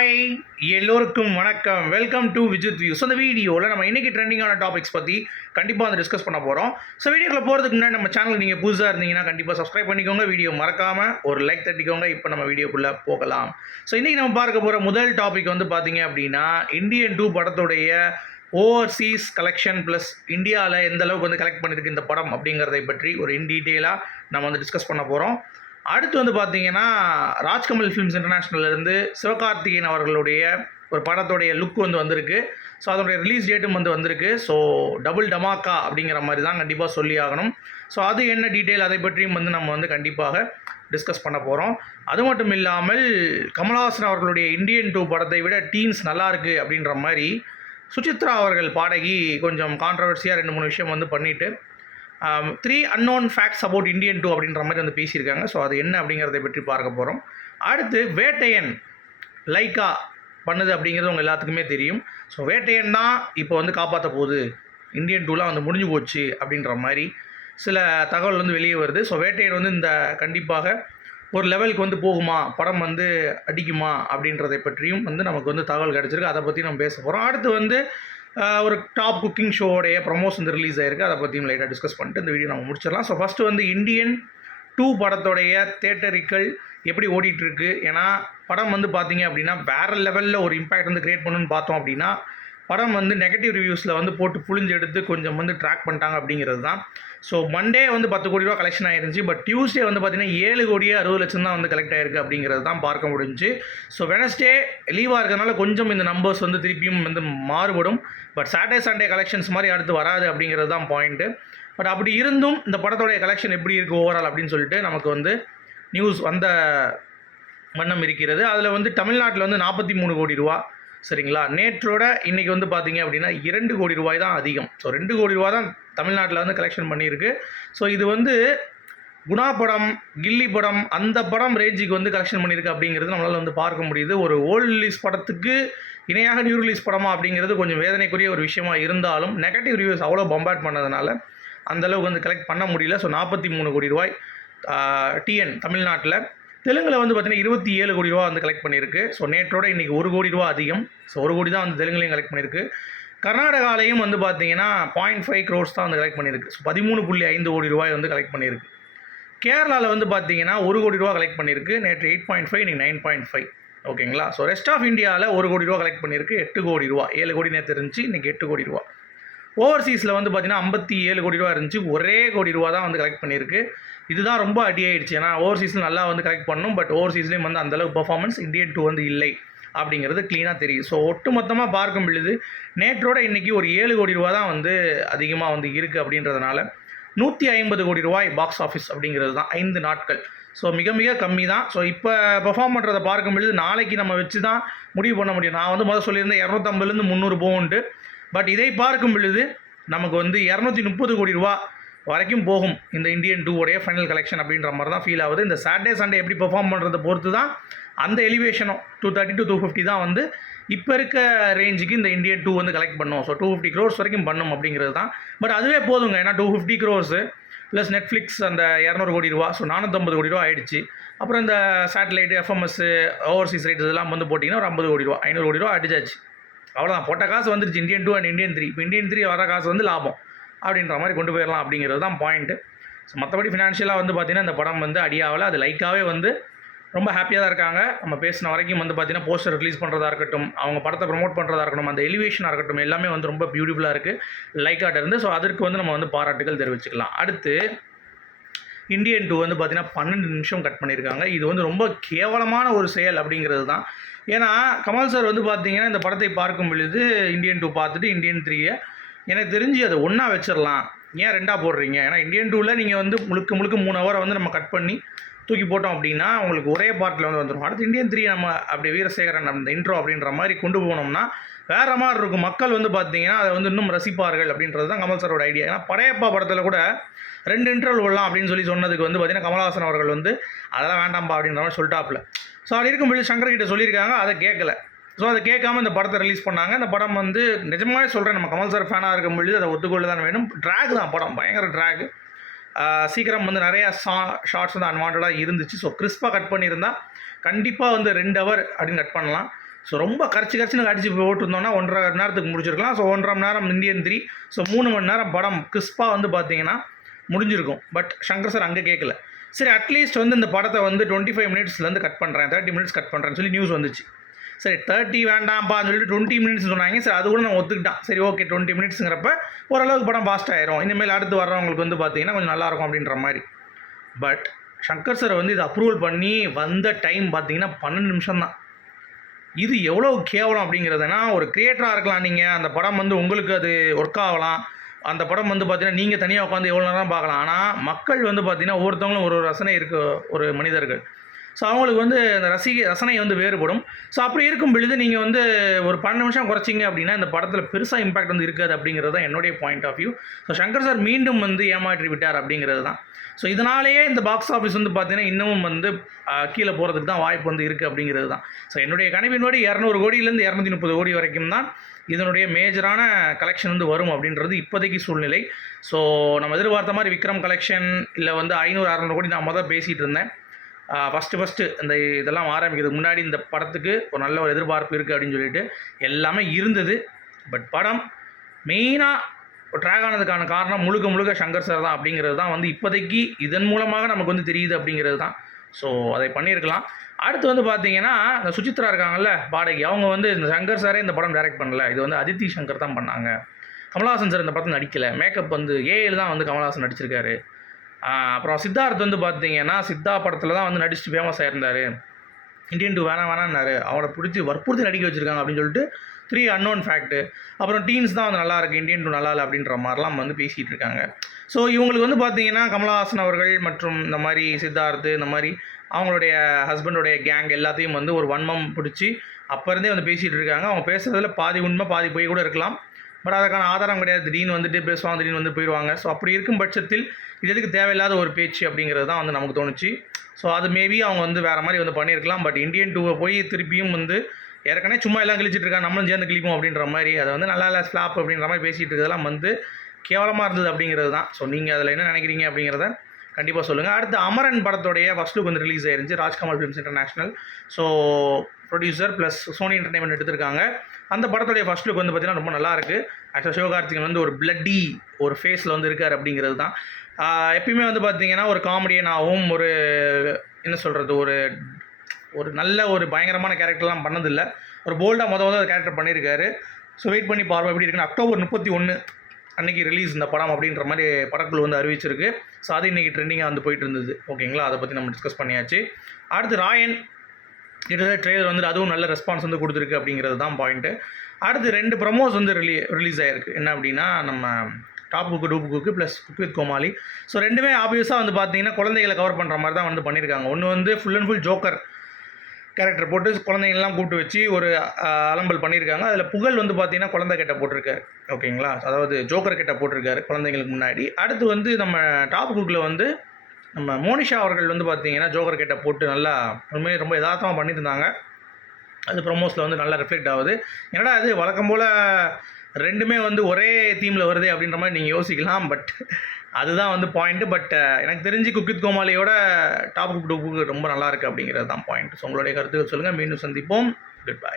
Hi எல்லோருக்கும் வணக்கம். Welcome to Vijith view so வீடியோவில் நம்ம இன்றைக்கி ட்ரெண்டிங்கான டாபிக்ஸ் பற்றி கண்டிப்பாக வந்து டிஸ்கஸ் பண்ண போகிறோம் ஸோ வீடியோக்குள்ள போகிறதுக்கு முன்னாடி நம்ம சேனல் நீங்கள் புதுசாக இருந்தீங்கன்னா கண்டிப்பாக சப்ஸ்கிரைப் பண்ணிக்கோங்க. வீடியோ மறக்காமல் ஒரு லைக் தட்டிக்கோங்க. இப்போ நம்ம வீடியோக்குள்ளே போகலாம். ஸோ இன்றைக்கி நம்ம பார்க்க போகிற முதல் டாபிக் வந்து பார்த்தீங்க அப்படின்னா இந்தியன் டூ படத்துடைய ஓவர்சீஸ் கலெக்ஷன் ப்ளஸ் இந்தியாவில் எந்த அளவுக்கு வந்து கலெக்ட் பண்ணியிருக்கு இந்த படம் அப்படிங்கிறதை பற்றி ஒரு இன் டீட்டெயிலாக நம்ம வந்து டிஸ்கஸ் பண்ண போகிறோம் அடுத்து வந்து பார்த்தீங்கன்னா ராஜ்கமல் ஃபிலிம்ஸ் இன்டர்நேஷ்னல்லேருந்து சிவகார்த்திகேயன் அவர்களுடைய ஒரு படத்துடைய லுக் வந்து வந்திருக்கு. ஸோ அதனுடைய ரிலீஸ் டேட்டும் வந்து வந்திருக்கு. ஸோ டபுள் டமாக்கா அப்படிங்கிற மாதிரி தான் கண்டிப்பாக சொல்லி ஆகணும். ஸோ அது என்ன டீட்டெயில் அதை பற்றியும் வந்து நம்ம வந்து கண்டிப்பாக டிஸ்கஸ் பண்ண போகிறோம் அது மட்டும் இல்லாமல் கமல்ஹாசன் அவர்களுடைய இந்தியன் டூ படத்தை விட டீன்ஸ் நல்லாயிருக்கு அப்படின்ற மாதிரி சுசித்ரா அவர்கள் பாடகி கொஞ்சம் கான்ட்ரவர்சியாக ரெண்டு மூணு விஷயம் வந்து பண்ணிவிட்டு three unknown facts about Indian two அப்படின்ற மாதிரி வந்து பேசியிருக்காங்க. ஸோ அது என்ன அப்படிங்கிறத பற்றி பார்க்க போகிறோம் அடுத்து வேட்டையன் லைக்கா பண்ணுது அப்படிங்கிறது உங்கள் எல்லாத்துக்குமே தெரியும். ஸோ வேட்டையன் தான் இப்போ வந்து காப்பாற்ற போகுது. இந்தியன் டூலாம் வந்து முடிஞ்சு போச்சு அப்படின்ற மாதிரி சில தகவல் வந்து வெளியே வருது. ஸோ வேட்டையன் வந்து இந்த கண்டிப்பாக ஒரு லெவலுக்கு வந்து போகுமா? படம் வந்து அடிக்குமா? அப்படின்றதை பற்றியும் வந்து நமக்கு வந்து தகவல் கிடச்சிருக்கு. அதை பற்றி நம்ம பேச போகிறோம் அடுத்து வந்து ஒரு டாப் குக்கிங் ஷோடைய ப்ரொமோஷன் வந்து ரிலீஸ் ஆயிருக்கு. அதை பற்றியும் லைட்டாக டிஸ்கஸ் பண்ணிட்டு இந்த வீடியோ நம்ம முடிச்சிடலாம். ஸோ ஃபஸ்ட்டு வந்து இந்தியன் டூ படத்தோடைய தேட்டரிக்கல் எப்படி ஓடிட்டுருக்கு? ஏன்னா படம் வந்து பார்த்தீங்க அப்படின்னா வேற லெவலில் ஒரு இம்பேக்ட் வந்து கிரியேட் பண்ணணும்னு பார்த்தோம் அப்படின்னா படம் வந்து நெகட்டிவ் ரிவ்யூஸில் வந்து போட்டு புழிஞ்சு எடுத்து கொஞ்சம் வந்து ட்ராக் பண்ணிட்டாங்க அப்படிங்கிறது தான். ஸோ மண்டே வந்து பத்து கோடி ரூபா கலெக்ஷன் ஆயிருந்துச்சு பட் டியூஸ்டே வந்து பார்த்திங்கன்னா ஏழு கோடியே அறுபது லட்சம் தான் வந்து கலெக்ட் ஆயிருக்கு அப்படிங்கிறது தான் பார்க்க முடிஞ்சு ஸோ வெனஸ்டே லீவாக இருக்கிறதுனால கொஞ்சம் இந்த நம்பர்ஸ் வந்து திருப்பியும் வந்து மாறுபடும். பட் சாட்டர்டே சண்டே கலெக்ஷன்ஸ் மாதிரி அடுத்து வராது அப்படிங்கிறது தான் பாயிண்ட்டு பட் அப்படி இருந்தும் இந்த படத்தோடைய கலெக்ஷன் எப்படி இருக்குது ஓவரால் அப்படின்னு சொல்லிட்டு நமக்கு வந்து நியூஸ் வந்த வண்ணம் இருக்கிறது. அதில் வந்து தமிழ்நாட்டில் வந்து நாற்பத்தி மூணு கோடி ரூபா சரிங்களா? நேற்றோட இன்றைக்கி வந்து பார்த்தீங்க அப்படின்னா இரண்டு கோடி ரூபாய் தான் அதிகம். ஸோ ரெண்டு கோடி ரூபா தான் தமிழ்நாட்டில் வந்து கலெக்ஷன் பண்ணியிருக்கு. ஸோ இது வந்து குணா படம் கில்லி படம் அந்த படம் ரேஞ்சுக்கு வந்து கலெக்ஷன் பண்ணியிருக்கு அப்படிங்கிறது நம்மளால் வந்து பார்க்க முடியுது. ஒரு ஓல்டு ரிலீஸ் படத்துக்கு இணையாக நியூ ரிலீஸ் படமா அப்படிங்கிறது கொஞ்சம் வேதனைக்குரிய ஒரு விஷயமா இருந்தாலும் நெகட்டிவ் ரிவ்யூஸ் அவ்வளோ பம்பாட் பண்ணதுனால அந்தளவுக்கு வந்து கலெக்ட் பண்ண முடியல. ஸோ நாற்பத்தி மூணு கோடி ரூபாய் டிஎன் தமிழ்நாட்டில் தெலுங்கில் வந்து பார்த்தீங்கன்னா இருபத்தி ஏழு கோடி ரூபா வந்து கலெக்ட் பண்ணியிருக்கு. ஸோ நேற்றோட இன்றைக்கி ஒரு கோடி ரூபா அதிகம். ஸோ ஒரு கோடி தான் வந்து தெலுங்குலையும் கலெக்ட் பண்ணியிருக்கு. கர்நாடகாலையும் வந்து பார்த்தீங்கன்னா பாயிண்ட் ஃபைவ் க்ரோர்ஸ் தான் வந்து கலெக்ட் பண்ணியிருக்கு. ஸோ பதிமூணு புள்ளி ஐந்து கோடி ரூபாய் வந்து கலெக்ட் பண்ணியிருக்கு. கேரளாவில் வந்து பார்த்தீங்கன்னா ஒரு கோடி ரூபா கலெக்ட் பண்ணியிருக்கு. நேற்று எயிட் பாயிண்ட் ஃபைவ் இன்றைக்கி நைன் பாயிண்ட் ஃபைவ் ஓகேங்களா ஸோ ரெஸ்ட் ஆஃப் இந்தியாவில் ஒரு கோடி ரூபா கலெக்ட் பண்ணியிருக்கு. எட்டு கோடி ரூபா. ஏழு கோடி நேற்று இருந்துச்சு இன்றைக்கி எட்டு கோடி ரூபா. ஓவர்சீஸில் வந்து பார்த்தீங்கன்னா ஐம்பத்தி ஏழு கோடி ரூபா இருந்துச்சு. ஒரே கோடி ரூபா தான் வந்து கலெக்ட் பண்ணியிருக்கு. இதுதான் ரொம்ப அடி ஆயிடுச்சு. ஏன்னா ஓவர்சீஸில் நல்லா வந்து கலெக்ட் பண்ணணும். பட் ஓவர்சீஸ்லேயும் வந்து அந்தளவுக்கு பர்ஃபார்மன்ஸ் இந்தியன் டூ வந்து இல்லை அப்படிங்கிறது க்ளீனாக தெரியும். ஸோ ஒட்டு மொத்தமாக பார்க்கும் பொழுது நேற்றோட இன்றைக்கி ஒரு ஏழு கோடி ரூபா தான் வந்து அதிகமாக வந்து இருக்குது அப்படின்றதுனால நூற்றி ஐம்பது கோடி ரூபாய் பாக்ஸ் ஆஃபீஸ் அப்படிங்கிறது தான் ஐந்து நாட்கள். ஸோ மிக மிக கம்மி தான். ஸோ இப்போ பெர்ஃபார்ம் பண்ணுறதை பார்க்கும் பொழுது நாளைக்கு நம்ம வச்சு தான் முடிவு பண்ண முடியும். நான் வந்து முதல் சொல்லியிருந்தேன் இரநூத்தம்பதுலேருந்து முந்நூறு போகும்ட்டு பட் இதை பார்க்கும் பொழுது நமக்கு வந்து இரநூத்தி முப்பது கோடி ரூபா வரைக்கும் போகும் இந்த இந்தியன் டூவோடைய ஃபைனல் கலெக்ஷன் அப்படின்ற மாதிரி தான் ஃபீல் ஆகுது. இந்த சாட்டர்டே சண்டே எப்படி பெர்ஃபார்ம் பண்ணுறதை பொறுத்து தான் அந்த எலிவேஷனும் two thirty to two fifty தான் வந்து இப்போ இருக்க ரேஞ்சுக்கு இந்த இந்தியன் டூ வந்து கலெக்ட் பண்ணுவோம். ஸோ டூ ஃபிஃப்டி க்ரோர்ஸ் வரைக்கும் பண்ணும் அப்படிங்கிறது தான். பட் அதுவே போதுங்க. ஏன்னா two fifty crores plus Netflix அந்த இரநூறு கோடி ரூபா. ஸோ நானூற்றம்பது கோடி ரூபா ஆயிடுச்சு. அப்புறம் இந்த சேட்டலைட் எஃப்எம்எஸ் ஓவர்சீஸ் ரைட்ஸ் இதெல்லாம் வந்து போட்டிங்கன்னா ஒரு ஐம்பது கோடி ரூபா ஐநூறு கோடி ரூபா அடிச்சாச்சு. அவ்வளோதான் போட்ட காசு வந்துருச்சு. Indian two and Indian three இப்போ இந்தியன் த்ரீ வர காசு வந்து லாபம். அப்படின்ற மாதிரி கொண்டு போயிடலாம் அப்படிங்கிறது தான் பாயிண்ட்டு ஸோ மற்றபடி ஃபினான்ஷியலாக வந்து பார்த்திங்கன்னா இந்த படம் வந்து அடியாவில். அது லைக்காகவே வந்து ரொம்ப ஹாப்பியாக தான் இருக்காங்க. நம்ம பேசின வரைக்கும் வந்து பார்த்திங்கன்னா போஸ்டர் ரிலீஸ் பண்ணுறதா இருக்கட்டும் அவங்க படத்தை ப்ரொமோட் பண்ணுறதா இருக்கட்டும் அந்த எலிவேஷனாக இருக்கட்டும் எல்லாமே வந்து ரொம்ப பியூட்டிஃபுல்லாக இருக்குது லைக்காட்டிருந்து ஸோ அதற்கு வந்து நம்ம வந்து பாராட்டுகள் தெரிவிச்சுக்கலாம். அடுத்து இந்தியன் டூ வந்து பார்த்தீங்கன்னா பன்னெண்டு நிமிஷம் கட் பண்ணியிருக்காங்க. இது வந்து ரொம்ப கேவலமான ஒரு செயல் அப்படிங்கிறது தான். ஏன்னா கமல் சார் வந்து பார்த்தீங்கன்னா இந்த படத்தை பார்க்கும் பொழுது இந்தியன் டூ பார்த்துட்டு இந்தியன் த்ரீயை எனக்கு தெரிஞ்சு அதை ஒன்றா வச்சிடலாம் ஏன் ரெண்டாக போடுறீங்க? ஏன்னா இந்தியன் டூவில் நீங்கள் வந்து முழுக்க முழுக்க மூணு ஹவரை வந்து நம்ம கட் பண்ணி தூக்கி போட்டோம் அப்படின்னா உங்களுக்கு ஒரே பார்ட்டில் வந்து வந்துடும் அடுத்து இந்தியன் த்ரீ நம்ம அப்படி வீரசேகரன் அந்த இன்ட்ரோ அப்படின்ற மாதிரி கொண்டு போனோம்னா வேறு மாதிரி இருக்கும். மக்கள் வந்து பார்த்தீங்கன்னா அதை வந்து இன்னும் ரசிப்பார்கள் அப்படின்றது தான் கமல் சாரோட ஐடியா ஏன்னா படையப்பா படத்தில் கூட ரெண்டு இன்டர்வல் விடலாம் அப்படின்னு சொல்லி சொன்னதுக்கு வந்து பார்த்தீங்கன்னா கமலஹாசன் அவர்கள் வந்து அதெல்லாம் வேண்டாம்பா அப்படின்ற மாதிரி சொல்லிட்டாப்புல. ஸோ அப்படி இருக்கும்போது சங்கர் கிட்ட சொல்லியிருக்காங்க அதை கேட்கல. ஸோ அதை கேட்காம இந்த படத்தை ரிலீஸ் பண்ணாங்க. அந்த படம் வந்து நிஜமாவே சொல்கிறேன் நம்ம கமல் சார் ஃபேனாக இருக்கும் பொழுது அதை ஒத்துக்கொள்ள தான் வேணும். ட்ராக் தான் படம் பயங்கர ட்ராக் சீக்கிரம் வந்து நிறையா ஷா ஷார்ட்ஸ் வந்து அன்வான்டாக இருந்துச்சு. ஸோ கிறிஸ்பாக கட் பண்ணியிருந்தால் கண்டிப்பாக வந்து ரெண்டு ஹவர் அப்படின்னு கட் பண்ணலாம். ஸோ ரொம்ப கரைச்சி கரைச்சின்னு அடிச்சு போட்டிருந்தோம்னா ஒன்றரை மணி நேரத்துக்கு முடிச்சிருக்கலாம். ஸோ ஒன்றரை மணி நேரம் இந்தியன் த்ரீ ஸோ மூணு மணி நேரம் படம் கிறிஸ்பாக வந்து பார்த்தீங்கன்னா முடிஞ்சிருக்கும். பட் சங்கர் சார் அங்கே கேட்கல சரி அட்லீஸ்ட் வந்து இந்த படத்தை வந்து டுவெண்ட்டி ஃபைவ் மினிட்ஸ்லேருந்து கட் பண்ணுறேன் தேர்ட்டி மினிட்ஸ் கட் பண்ணுறேன்னு சொல்லி நியூஸ் வந்துச்சு. சரி தேர்ட்டி வேண்டாம்ப்பான்னு சொல்லிட்டு டுவெண்ட்டி மினிட்ஸ் சொன்னாங்க. சரி அது கூட நான் ஒத்துக்கிட்டான். சரி ஓகே டுவெண்ட்டி மினிட்ஸுங்கிறப்ப ஓரளவுக்கு படம் ஃபாஸ்ட் ஆயிரும். இனிமேல் அடுத்து வர்றவங்களுக்கு வந்து பார்த்தீங்கன்னா கொஞ்சம் நல்லாயிருக்கும் அப்படின்ற மாதிரி. பட் சங்கர் சார் வந்து இதை அப்ரூவல் பண்ணி வந்த டைம் பார்த்தீங்கன்னா பன்னெண்டு நிமிஷம் தான். இது எவ்வளோ கேவலம் அப்படிங்கிறதுனா ஒரு க்ரியேட்டராக இருக்கலாம் நீங்கள் அந்த படம் வந்து உங்களுக்கு அது ஒர்க் ஆகலாம். அந்த படம் வந்து பார்த்தீங்கன்னா நீங்கள் தனியாக உட்காந்து எவ்வளோ நேரம் பார்க்கலாம். ஆனால் மக்கள் வந்து பார்த்தீங்கன்னா ஒவ்வொருத்தவங்களும் ஒரு ஒரு ரசனை இருக்க ஒரு மனிதர்கள். ஸோ அவங்களுக்கு வந்து அந்த ரசிக ரசனை வந்து வேறுபடும். ஸோ அப்படி இருக்கும் பொழுது நீங்கள் வந்து ஒரு பன்னெண்டு நிமிஷம் குறைச்சிங்க அப்படின்னா இந்த படத்தில் பெருசாக இம்பாக்ட் வந்து இருக்காது அப்படிங்கிறது தான் என்னுடைய point of view so Shankar sir மீண்டும் வந்து ஏமாற்றி விட்டார் அப்படிங்கிறது தான். ஸோ இதனாலேயே இந்த பாக்ஸ் ஆஃபீஸ் வந்து பார்த்தீங்கன்னா இன்னமும் வந்து கீழே போகிறதுக்கு தான் வாய்ப்பு வந்து இருக்குது அப்படிங்கிறது தான். ஸோ என்னுடைய கணிப்பின்படி இரநூறு கோடியிலேருந்து இரநூத்தி முப்பது கோடி வரைக்கும் தான் இதனுடைய மேஜரான கலெக்ஷன் வந்து வரும் அப்படின்றது இப்போதைக்கு சூழ்நிலை. ஸோ நம்ம எதிர்பார்த்த மாதிரி விக்ரம் கலெக்ஷன் இல்லை வந்து ஐநூறு அறநூறு கோடி நான் மொதல் பேசிகிட்டு இருந்தேன். ஃபஸ்ட்டு ஃபஸ்ட்டு இந்த இதெல்லாம் ஆரம்பிக்கிறதுக்கு முன்னாடி இந்த படத்துக்கு ஒரு நல்ல ஒரு எதிர்பார்ப்பு இருக்குது அப்படின்னு சொல்லிட்டு எல்லாமே இருந்தது. பட் படம் மெயினாக ட்ராக் ஆனதுக்கான காரணம் முழுக்க முழுக்க சங்கர் சார் தான் அப்படிங்கிறது தான் வந்து இப்போதைக்கு இதன் மூலமாக நமக்கு வந்து தெரியுது அப்படிங்கிறது தான். ஸோ அதை பண்ணியிருக்கலாம். அடுத்து வந்து பார்த்தீங்கன்னா இந்த சுசித்ரா இருக்காங்கல்ல பாடகி. அவங்க வந்து இந்த சங்கர் சாரே இந்த படம் டைரக்ட் பண்ணல. இது வந்து அதித்தி சங்கர் தான் பண்ணாங்க. கமலஹாசன் சார் இந்த படத்தில் நடிக்கலை. மேக்கப் வந்து ஏஎல் தான் வந்து கமலஹாசன் நடிச்சிருக்காரு. அப்புறம் சித்தார்த் வந்து பார்த்தீங்கன்னா சித்தா படத்தில் தான் வந்து நடிச்சுட்டு ஃபேமஸ் ஆயிருந்தார். இந்தியன் டூ வேணாம் வேணான்னாரு அவனை பிடிச்சி வற்புறுத்தி நடிக்க வச்சுருக்காங்க அப்படின்னு சொல்லிட்டு த்ரீ அன்னோன் ஃபேக்ட்டு அப்புறம் டீன்ஸ் தான் வந்து நல்லா இருக்குது இந்தியன் டூ நல்லா இல்லை அப்படின்ற மாதிரிலாம் வந்து பேசிகிட்டு இருக்காங்க. ஸோ இவங்களுக்கு வந்து பார்த்தீங்கன்னா கமலஹாசன் அவர்கள் மற்றும் இந்த மாதிரி சித்தார்த் இந்த மாதிரி அவங்களுடைய ஹஸ்பண்டோடைய கேங் எல்லாத்தையும் வந்து ஒரு வன்மம் பிடிச்சி அப்போ இருந்தே வந்து பேசிகிட்டு இருக்காங்க. அவங்க பேசுகிறதுல பாதி உண்மை பாதி போய் கூட இருக்கலாம். பட் அதுக்கான ஆதாரம் கிடையாது. திடீர்னு வந்துட்டு பேசுவாங்க திடீர்னு வந்து போயிடுவாங்க ஸோ அப்படி இருக்கும் பட்சத்தில் இது எதுக்கு தேவையில்லாத ஒரு பேச்சு அப்படிங்கிறது தான் வந்து நமக்கு தோணுச்சு. ஸோ அது மேபி அவங்க வந்து வேறு மாதிரி வந்து பண்ணியிருக்கலாம். பட் இந்தியன் டூவை போய் திருப்பியும் வந்து ஏற்கனவே சும்மா எல்லாம் கழிச்சிட்டுருக்காங்க நம்மளும் சேர்ந்து கிழிப்போம் அப்படின்ற மாதிரி. அதை வந்து நல்லா இல்லை ஸ்லாப் அப்படின்ற மாதிரி பேசிகிட்டு இருக்கிறதெல்லாம் வந்து கேவலமாக இருந்தது அப்படிங்கிறது தான். ஸோ நீங்கள் அதில் என்ன நினைக்கிறீங்க அப்படிங்கிறத கண்டிப்பாக சொல்லுங்கள் அடுத்து அமரன் படத்துடைய ஃபஸ்ட் லுக் வந்து release ஆயிருந்துச்சு. Rajkamal films international so producer plus Sony entertainment எடுத்திருக்காங்க. அந்த படத்துடைய ஃபஸ்ட் லுக் வந்து பார்த்தீங்கன்னா ரொம்ப நல்லாயிருக்கு ஆக்சுவலாக சிவகார்த்திகன் வந்து ஒரு பிளட்டி ஒரு ஃபேஸில் வந்து இருக்கார் அப்படிங்கிறது தான். எப்பயுமே வந்து பார்த்தீங்கன்னா ஒரு காமெடியனாகவும் ஒரு என்ன சொல்கிறது ஒரு ஒரு நல்ல ஒரு பயங்கரமான கேரக்டர்லாம் பண்ணதில்லை. ஒரு போல்டாக மொதல் மொதல் கேரக்டர் பண்ணியிருக்காரு ஸோ வெயிட் பண்ணி பார்ப்போம் எப்படி இருக்குன்னு. அக்டோபர் முப்பத்தி ஒன்று அன்றைக்கி ரிலீஸ் இந்த படம் அப்படின்ற மாதிரி படக்குழு வந்து அறிவிச்சிருக்கு. ஸோ அது இன்றைக்கி ட்ரெண்டிங்காக வந்து போயிட்டு இருந்தது. ஓகேங்களா அதை பற்றி நம்ம டிஸ்கஸ் பண்ணியாச்சு. அடுத்து ராயன் கிட்டத்தட்ட ட்ரெய்லர் வந்து அதுவும் நல்ல ரெஸ்பான்ஸ் வந்து கொடுத்துருக்கு அப்படிங்கிறது தான் பாயிண்ட்டு அடுத்து ரெண்டு ப்ரமோஸ் வந்து ரிலீ ரிலீஸ் ஆகிருக்கு என்ன அப்படின்னா நம்ம top cook dupe cook plus cook with Comali. So ரெண்டுமே ஆப்வியஸாக வந்து பார்த்தீங்கன்னா குழந்தைகளை கவர் பண்ணுற மாதிரி தான் வந்து பண்ணியிருக்காங்க ஒன்று வந்து full and full joker character போட்டு குழந்தைங்கள்லாம் கூப்பிட்டு வச்சு ஒரு அலம்பல் பண்ணியிருக்காங்க அதில் புகழ் வந்து பார்த்தீங்கன்னா குழந்தை கிட்ட போட்டிருக்காரு ஓகேங்களா அதாவது ஜோக்கர் கிட்ட போட்டிருக்காரு குழந்தைங்களுக்கு முன்னாடி. அடுத்து வந்து நம்ம டாப் குக்கில் வந்து நம்ம மோனிஷா அவர்கள் வந்து பார்த்தீங்கன்னா ஜோகர் கிட்ட போட்டு நல்லா உண்மையிலே ரொம்ப யதார்த்தமாக பண்ணியிருந்தாங்க அது ப்ரொமோஸில் வந்து நல்லா ரிஃப்ளெக்ட் ஆகுது. என்னடா அது வழக்கம் போல் ரெண்டுமே வந்து ஒரே தீமில் வருது அப்படின்ற மாதிரி நீங்கள் யோசிக்கலாம் பட் அதுதான் வந்து பாயிண்ட்டு பட் எனக்கு தெரிஞ்சு குக்கித் கோமாளியோட டாப் குப் டூப்புக்கு ரொம்ப நல்லா இருக்குது அப்படிங்கிறது தான் பாயிண்ட் ஸோ உங்களுடைய கருத்துக்கள் சொல்லுங்கள் மீண்டும் சந்திப்போம். Good bye